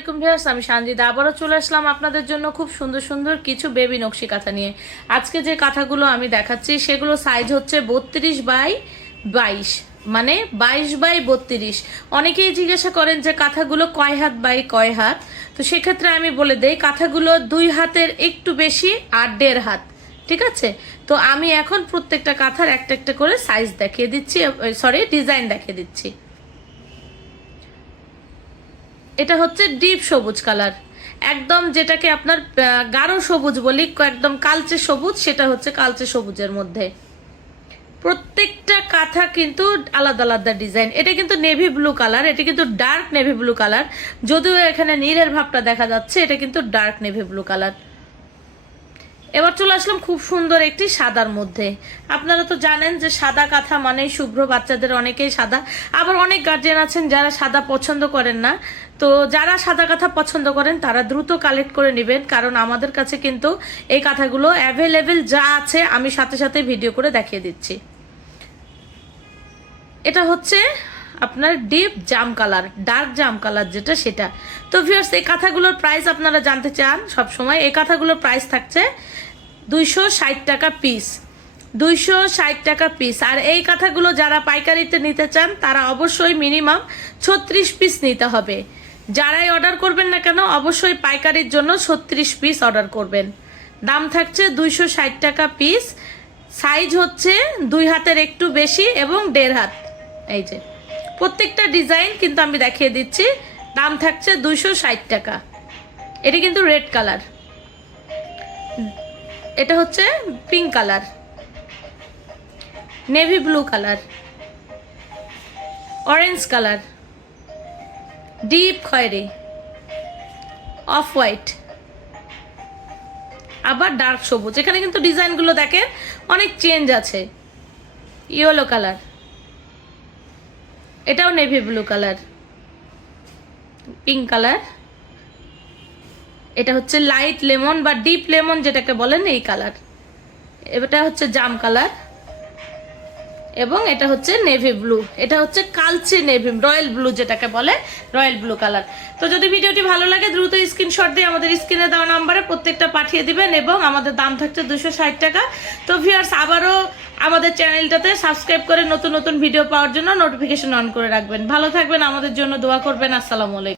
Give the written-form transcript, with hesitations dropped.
আলাইকুম ভিউয়ার্স, আমি সানজিদা আবারও চলে আসলাম আপনাদের জন্য খুব সুন্দর সুন্দর কিছু বেবি নকশি কাঁথা নিয়ে। আজকে যে কাঁথাগুলো আমি দেখাচ্ছি সেগুলো সাইজ হচ্ছে 32 বাই 22, মানে 22 বাই 32। অনেকেই জিজ্ঞাসা করেন যে কাঁথাগুলো কয় হাত বাই কয় হাত, তো সেক্ষেত্রে আমি বলে দেই কাঁথাগুলো 2 হাতের একটু বেশি আর 1.5 হাত। ঠিক আছে, তো আমি এখন প্রত্যেকটা কাঁথার একটা একটা করে সাইজ দেখিয়ে দিচ্ছি, ডিজাইন দেখিয়ে দিচ্ছি। এটা হচ্ছে ডিপ সবুজ কালার, একদম যেটাকে আপনার গাঢ় সবুজ বলি, একদম কালচে সবুজ, সেটা হচ্ছে কালচে সবুজের মধ্যে। প্রত্যেকটা কাঁথা কিন্তু আলাদা আলাদা ডিজাইন। এটা কিন্তু নেভি ব্লু কালার, এটা কিন্তু ডার্ক নেভি ব্লু কালার, যদিও এখানে নীলের ভাবটা দেখা যাচ্ছে, এটা কিন্তু ডার্ক নেভি ব্লু কালার। এবার চলে আসলাম খুব সুন্দর একটি সাদার মধ্যে। আপনারা তো জানেন যে সাদা কাঁথা মানেই শুভ্র, বাচ্চাদের অনেকেই সাদা, আবার অনেক গার্জিয়ান আছেন যারা সাদা পছন্দ করেন না। তো যারা সাদা কাঁথা পছন্দ করেন তারা দ্রুত কালেক্ট করে নেবেন, কারণ আমাদের কাছে কিন্তু এই কাঁথাগুলো অ্যাভেলেবেল যা আছে আমি সাথে সাথে ভিডিও করে দেখিয়ে দিচ্ছি। এটা হচ্ছে আপনার ডিপ জাম কালার, ডার্ক জাম কালার যেটা সেটা। তো ভিউয়ার্স, এই কাঁথাগুলোর প্রাইস আপনারা জানতে চান সব সময়। এই কাঁথাগুলোর প্রাইস থাকছে 260 টাকা পিস, 260 টাকা পিস। আর এই কাঁথাগুলো যারা পাইকারিতে নিতে চান তারা অবশ্যই মিনিমাম 36 পিস নিতে হবে। যারাই অর্ডার করবেন না কেন অবশ্যই পাইকারির জন্য 36 পিস অর্ডার করবেন। দাম থাকছে 260 টাকা পিস। সাইজ হচ্ছে 2 হাতের একটু বেশি এবং 1.5 হাত। এই যে প্রত্যেকটা ডিজাইন কিন্তু আমি দেখিয়ে দিচ্ছি। দাম থাকছে 260 টাকা। এটা কিন্তু রেড কালার, এটা হচ্ছে pink colour, navy blue colour, orange colour, deep খয়েরি, অফ হোয়াইট, আবার ডার্ক সবুজ। এখানে কিন্তু ডিজাইনগুলো দেখেন অনেক চেঞ্জ আছে। ইয়েলো কালার, এটাও navy blue colour, pink colour, এটা হচ্ছে লাইট লেমন বা ডিপ লেমন যেটাকে বলেন এই কালার, এটা হচ্ছে জাম কালার, এবং এটা হচ্ছে নেভি ব্লু, এটা হচ্ছে কালচে নেভি রয়্যাল ব্লু যেটাকে বলে, রয়্যাল ব্লু কালার। তো যদি ভিডিওটি ভালো লাগে দ্রুত স্ক্রিনশট দিয়ে আমাদের স্ক্রিনে দেওয়া নাম্বারে প্রত্যেকটা পাঠিয়ে দিবেন, এবং আমাদের দাম থাকছে 260 টাকা। তো ভিউয়ার্স, আবারও আমাদের চ্যানেলটাতে সাবস্ক্রাইব করে নতুন নতুন ভিডিও পাওয়ার জন্য নোটিফিকেশন অন করে রাখবেন। ভালো থাকবেন, আমাদের জন্য দোয়া করবেন। আসসালামু আলাইকুম।